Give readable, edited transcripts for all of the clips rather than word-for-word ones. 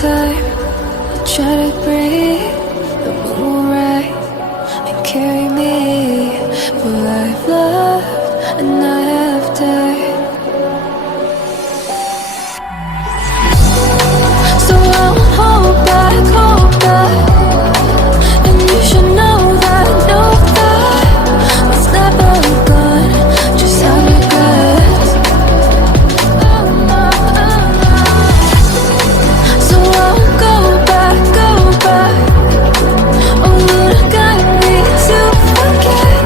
time, I try to breathe. The moon will rise and carry me, for I've loved and I have died. So I won't hold back, and you should know that was never gone, just have regrets. So I won't go back, oh Lord, guide me to forget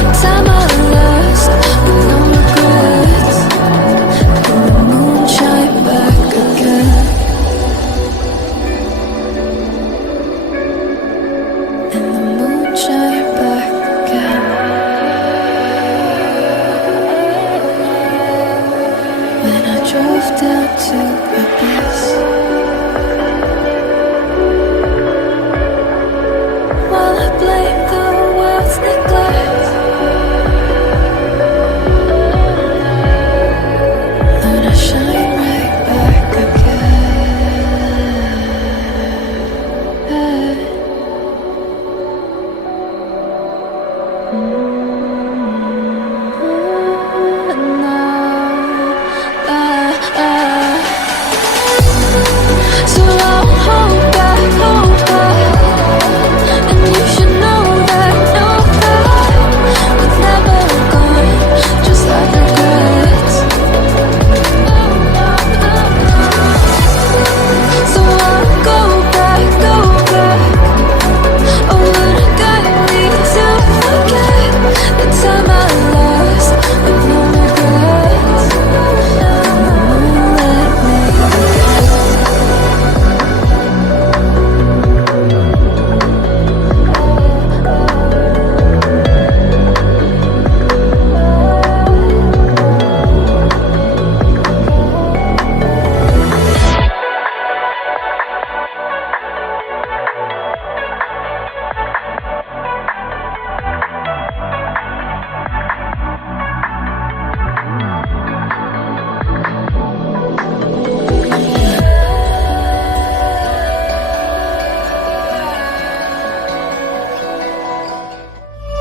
the time I lost with no regrets. And the moon shine back again. And the moon shine back again. When I drove down to abyss, while I blame the world's neglect, then I shine right back again. So I'll hold back, and you should know that was never gone, just like regrets. So I'll go back, oh Lord, guide me to forget the time I lost with no regrets. Let me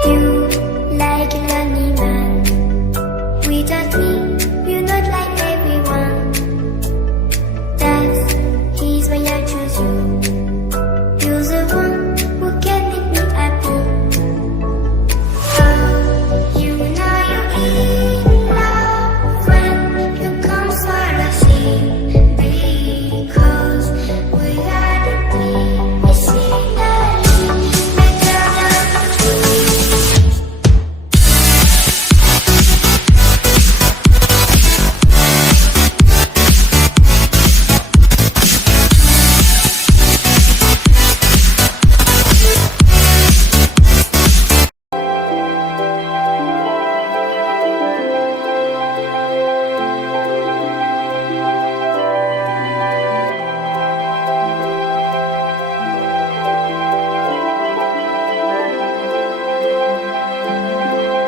You like a lonely man without me, you're not like everyone. That is why I choose you.